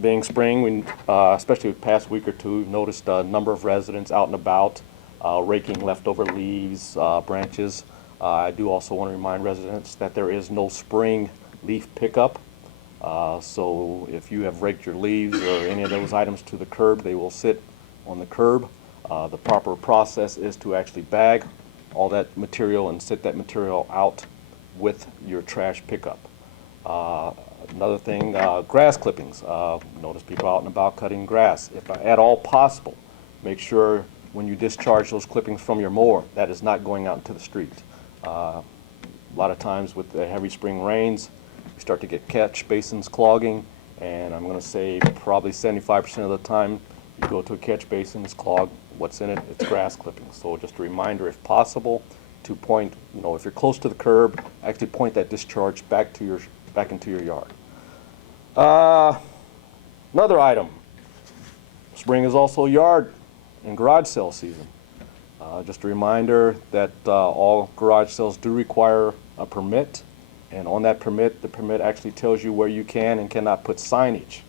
being spring, we, especially the past week or two, we've noticed a number of residents out and about raking leftover leaves, branches. I do also want to remind residents that there is no spring leaf pickup. So if you have raked your leaves or any of those items to the curb, they will sit on the curb. The proper process is to actually bag all that material and sit that material out with your trash pickup. Another thing, grass clippings. Notice people out and about cutting grass. If at all possible, make sure when you discharge those clippings from your mower, that is not going out into the street. A lot of times with the heavy spring rains, you start to get catch basins clogging, and I'm going to say probably 75% of the time you go to a catch basin, it's clogged. What's in it? It's grass clippings. So just a reminder, if possible, to point, if you're close to the curb, actually point that discharge back into your yard. Another item, spring is also yard and garage sale season. Just a reminder that all garage sales do require a permit, and on that permit, the permit actually tells you where you can and cannot put signage.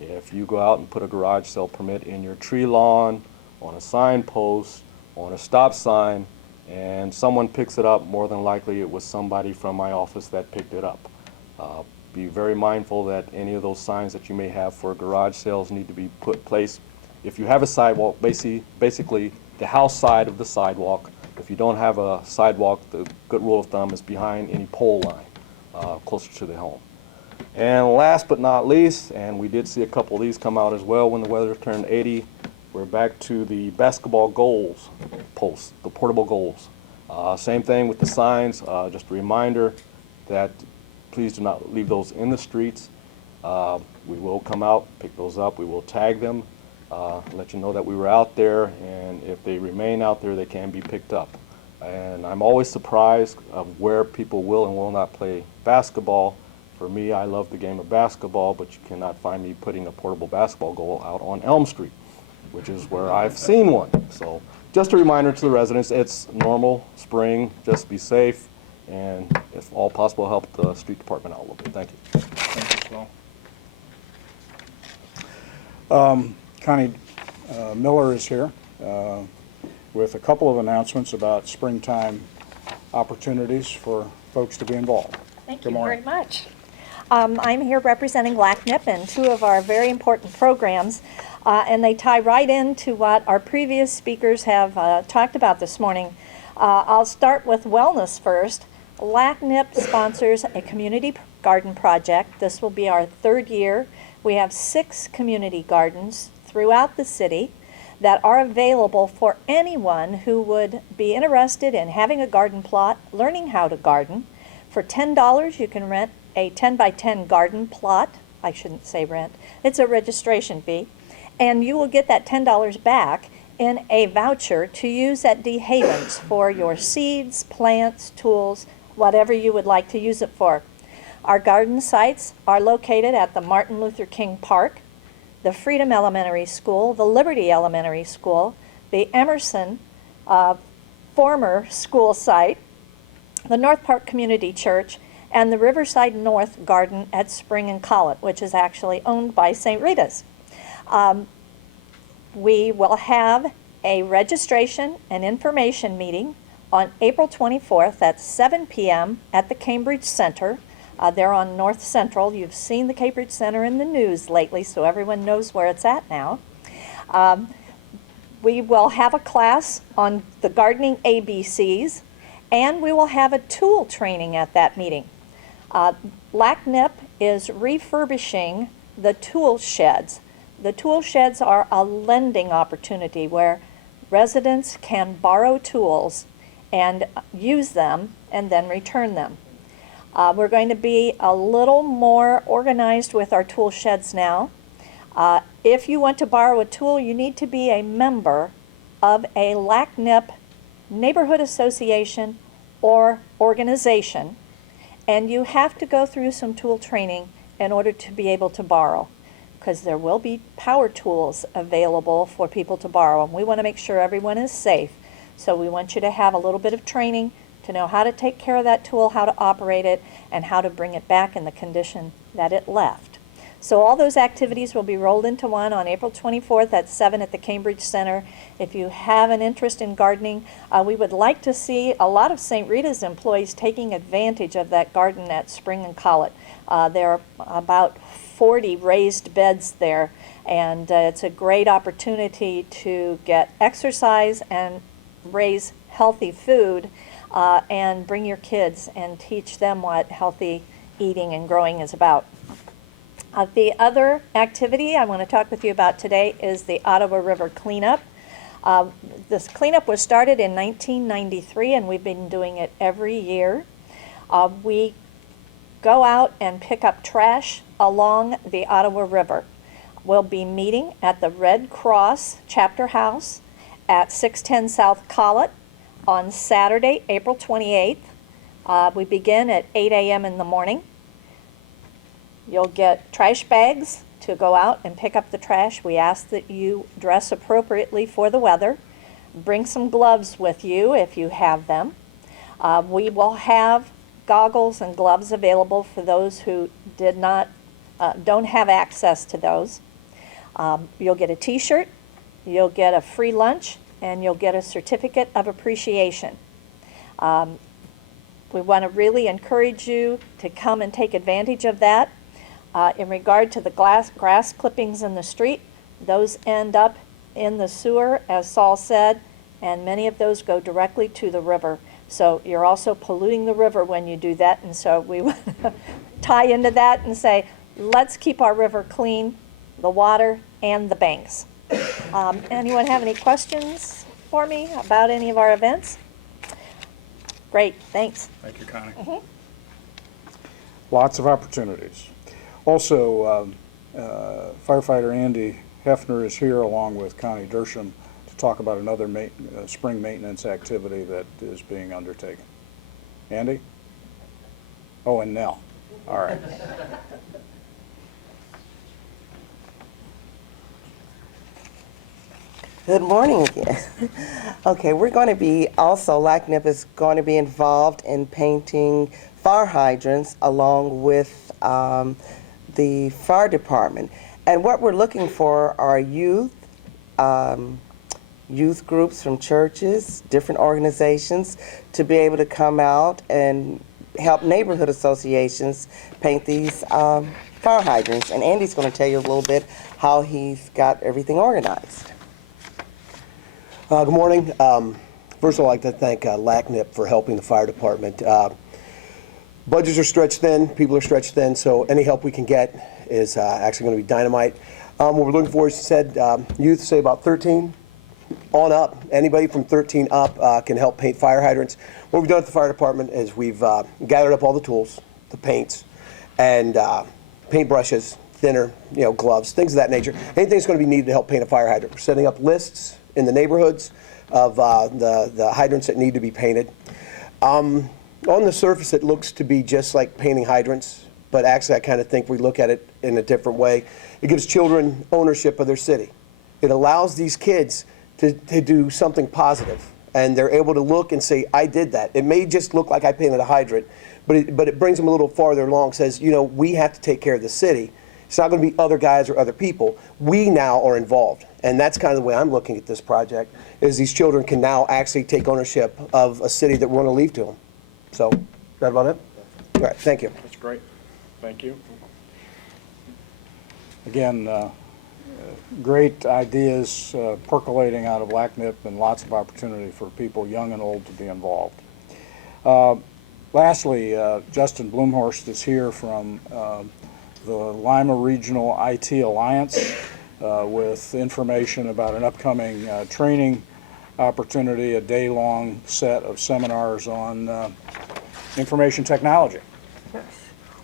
If you go out and put a garage sale permit in your tree lawn, on a signpost, on a stop sign, and someone picks it up, more than likely it was somebody from my office that picked it up. Be very mindful that any of those signs that you may have for garage sales need to be put place. If you have a sidewalk, basically the house side of the sidewalk. If you don't have a sidewalk, the good rule of thumb is behind any pole line, closer to the home. And last but not least, and we did see a couple of these come out as well when the weather turned 80, we're back to the basketball goals posts, the portable goals. Same thing with the signs, just a reminder that please do not leave those in the streets. We will come out, pick those up, we will tag them, let you know that we were out there, and if they remain out there, they can be picked up. And I'm always surprised of where people will and will not play basketball. For me, I love the game of basketball, but you cannot find me putting a portable basketball goal out on Elm Street, which is where I've seen one. So just a reminder to the residents, it's normal spring, just be safe, and if all possible, help the street department out a little bit. Thank you. Thank you, Swell. Connie Miller is here with a couple of announcements about springtime opportunities for folks to be involved. Thank you very much. I'm here representing LACNIP and two of our very important programs, and they tie right into what our previous speakers have talked about this morning. I'll start with wellness first. LACNIP sponsors a community garden project. This will be our third year. We have 6 community gardens throughout the city that are available for anyone who would be interested in having a garden plot, learning how to garden. For $10, you can rent a 10 by 10 garden plot. I shouldn't say rent. It's a registration fee. And you will get that $10 back in a voucher to use at D. Havens for your seeds, plants, tools, whatever you would like to use it for. Our garden sites are located at the Martin Luther King Park, the Freedom Elementary School, the Liberty Elementary School, the Emerson former school site, the North Park Community Church, and the Riverside North Garden at Spring and Collett, which is actually owned by St. Rita's. We will have a registration and information meeting on April 24th at 7 p.m. at the Cambridge Center. They're on North Central. You've seen the Cambridge Center in the news lately, so everyone knows where it's at now. We will have a class on the gardening ABCs, and we will have a tool training at that meeting. LACNIP is refurbishing the tool sheds. The tool sheds are a lending opportunity where residents can borrow tools and use them and then return them. We're going to be a little more organized with our tool sheds now. If you want to borrow a tool, you need to be a member of a LACNIP neighborhood association or organization, and you have to go through some tool training in order to be able to borrow, because there will be power tools available for people to borrow, and we want to make sure everyone is safe. So we want you to have a little bit of training to know how to take care of that tool, how to operate it, and how to bring it back in the condition that it left. So all those activities will be rolled into one on April 24th at 7 at the Cambridge Center. If you have an interest in gardening, we would like to see a lot of St. Rita's employees taking advantage of that garden at Spring and Collett. There are about 40 raised beds there, and it's a great opportunity to get exercise and raise healthy food and bring your kids and teach them what healthy eating and growing is about. The other activity I want to talk with you about today is the Ottawa River Cleanup. This cleanup was started in 1993, and we've been doing it every year. We go out and pick up trash along the Ottawa River. We'll be meeting at the Red Cross Chapter House at 610 South Collett on Saturday, April 28th. We begin at 8 a.m. in the morning. You'll get trash bags to go out and pick up the trash. We ask that you dress appropriately for the weather. Bring some gloves with you if you have them. We will have goggles and gloves available for those who don't have access to those. You'll get a t-shirt, you'll get a free lunch, and you'll get a certificate of appreciation. We want to really encourage you to come and take advantage of that. In regard to the grass clippings in the street, those end up in the sewer, as Saul said, and many of those go directly to the river. So you're also polluting the river when you do that, and so we want to tie into that and say, let's keep our river clean, the water and the banks. Anyone have any questions for me about any of our events? Great, thanks. Thank you, Connie. Lots of opportunities. Also, firefighter Andy Hefner is here along with Connie Dersham to talk about another spring maintenance activity that is being undertaken. Andy? Oh, and Nell. All right. Good morning again. Okay, we're going to be also, LACNIP is going to be involved in painting fire hydrants along with the fire department. And what we're looking for are youth groups from churches, different organizations, to be able to come out and help neighborhood associations paint these fire hydrants. And Andy's going to tell you a little bit how he's got everything organized. Good morning. First of all, I'd like to thank LACNIP for helping the fire department. Budgets are stretched thin, people are stretched thin, so any help we can get is actually going to be dynamite. What we're looking for, as you said, youth, say about 13 on up. Anybody from 13 up can help paint fire hydrants. What we've done at the fire department is we've gathered up all the tools, the paints, and paintbrushes, thinner, gloves, things of that nature. Anything that's going to be needed to help paint a fire hydrant. We're setting up lists in the neighborhoods of the hydrants that need to be painted. On the surface, it looks to be just like painting hydrants, but actually I kind of think we look at it in a different way. It gives children ownership of their city. It allows these kids to do something positive, and they're able to look and say, I did that. It may just look like I painted a hydrant, but it brings them a little farther along, says, we have to take care of the city. It's not going to be other guys or other people. We now are involved. And that's kind of the way I'm looking at this project, is these children can now actually take ownership of a city that we're going to leave to them. So, is that about it? All right, thank you. That's great. Thank you. Again, great ideas percolating out of LACNIP, and lots of opportunity for people young and old to be involved. Lastly, Justin Blumhorst is here from the Lima Regional IT Alliance with information about an upcoming training opportunity, a day-long set of seminars on information technology. Yes.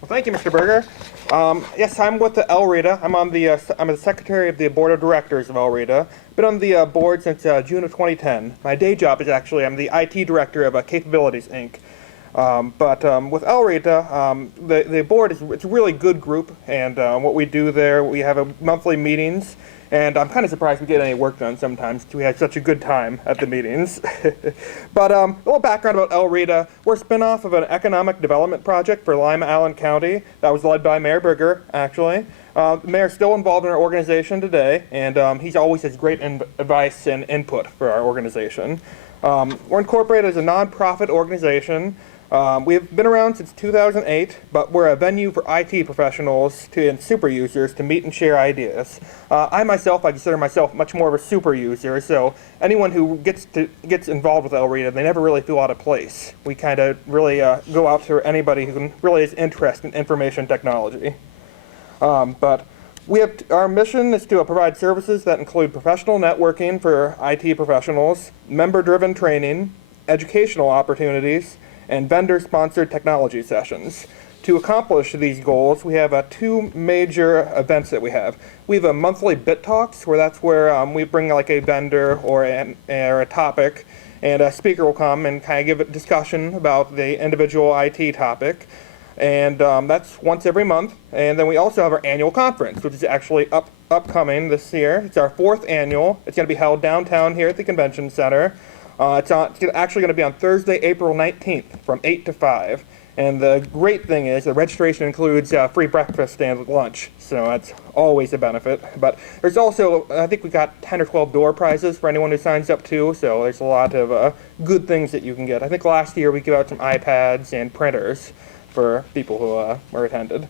Well, thank you, Mr. Berger. Yes, I'm with the LRETA. I'm the secretary of the board of directors of LRETA. Been on the board since June of 2010. My day job is actually I'm the IT director of Capabilities Inc. But with LRETA, the board it's a really good group, and what we do there, we have monthly meetings. And I'm kind of surprised we get any work done sometimes. We had such a good time at the meetings. But a little background about LRETA. We're a spinoff of an economic development project for Lima, Allen County that was led by Mayor Berger, actually. The mayor's still involved in our organization today, and he's always has great advice and input for our organization. We're incorporated as a nonprofit organization. We've been around since 2008, but we're a venue for IT professionals and super users to meet and share ideas. I consider myself much more of a super user, so anyone who gets involved with LRETA, they never really feel out of place. We kind of really go out to anybody who really is interested in information technology. But our mission is to provide services that include professional networking for IT professionals, member-driven training, educational opportunities, and vendor-sponsored technology sessions. To accomplish these goals, we have two major events that we have. We have a monthly Bit Talks, that's where we bring like a vendor or a topic, and a speaker will come and kind of give a discussion about the individual IT topic. And that's once every month. And then we also have our annual conference, which is actually upcoming this year. It's our 4th annual. It's going to be held downtown here at the convention center. It's actually going to be on Thursday, April 19th from 8 to 5. And the great thing is the registration includes free breakfast and lunch, so that's always a benefit. But there's also, I think we got 10 or 12 door prizes for anyone who signs up too, so there's a lot of good things that you can get. I think last year we gave out some iPads and printers for people who were attended.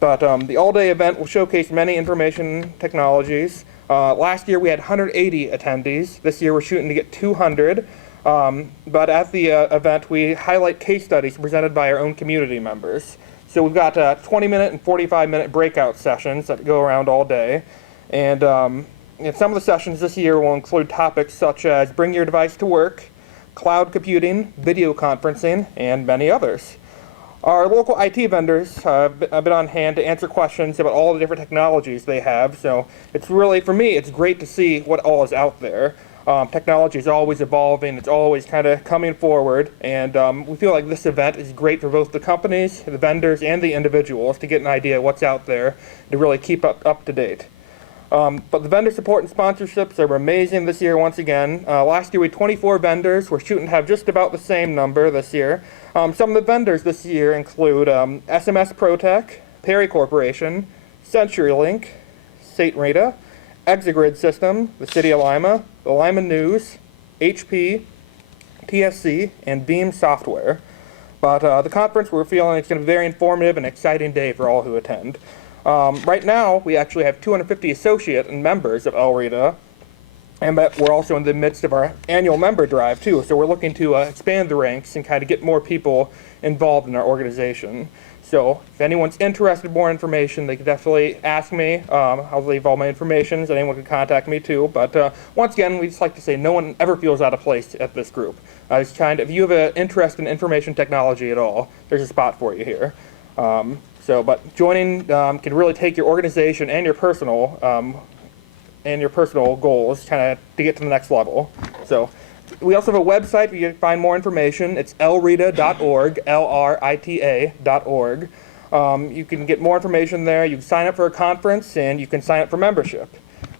But the all-day event will showcase many information technologies. Last year we had 180 attendees. This year we're shooting to get 200. But at the event we highlight case studies presented by our own community members. So we've got 20-minute and 45-minute breakout sessions that go around all day. And some of the sessions this year will include topics such as bring your device to work, cloud computing, video conferencing, and many others. Our local IT vendors have been on hand to answer questions about all the different technologies they have. So it's really, for me, it's great to see what all is out there. Technology is always evolving, it's always kind of coming forward, and we feel like this event is great for both the companies, the vendors, and the individuals to get an idea of what's out there to really keep up to date. But the vendor support and sponsorships are amazing this year once again. Last year we had 24 vendors. We're shooting to have just about the same number this year. Some of the vendors this year include SMS ProTech, Perry Corporation, CenturyLink, SateRita, Exagrid System, the City of Lima, the Lima News, HP, TSC, and Beam Software. But the conference, we're feeling it's going to be a very informative and exciting day for all who attend. Right now, we actually have 250 associate and members of LRETA, and we're also in the midst of our annual member drive too. So we're looking to expand the ranks and kind of get more people involved in our organization. So if anyone's interested in more information, they can definitely ask me. I'll leave all my information so anyone can contact me too. But once again, we just like to say no one ever feels out of place at this group. If you have an interest in information technology at all, there's a spot for you here. But joining can really take your organization and your personal goals kind of to get to the next level. So we also have a website where you can find more information. It's lrita.org, LRITA.org. You can get more information there. You can sign up for a conference, and you can sign up for membership.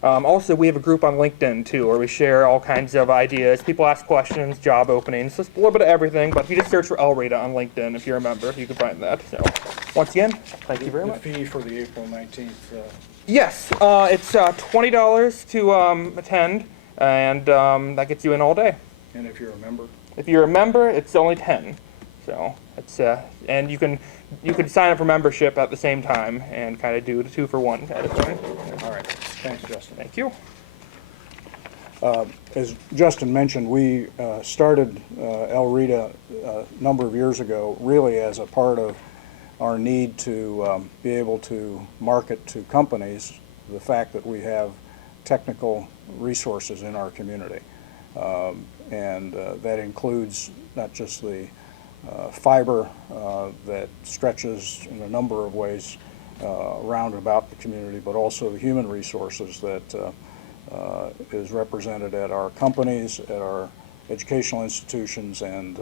Also, we have a group on LinkedIn, too, where we share all kinds of ideas. People ask questions, job openings, just a little bit of everything. But if you just search for LRETA on LinkedIn, if you're a member, you can find that. So once again, thank you very much. The fee for the April 19th. Yes, it's $20 to attend, and that gets you in all day. And if you're a member? If you're a member, it's only 10. So it's and you can sign up for membership at the same time and kind of do the 2-for-1 kind of thing. All right. Thanks, Justin. Thank you. As Justin mentioned, we started LRETA a number of years ago really as a part of our need to be able to market to companies the fact that we have technical resources in our community. And that includes not just the fiber that stretches in a number of ways around and about the community, but also the human resources that is represented at our companies, at our educational institutions, and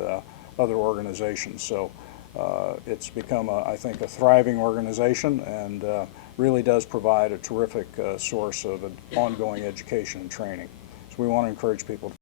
other organizations. So it's become, I think, a thriving organization, and really does provide a terrific source of ongoing education and training. So we want to encourage people to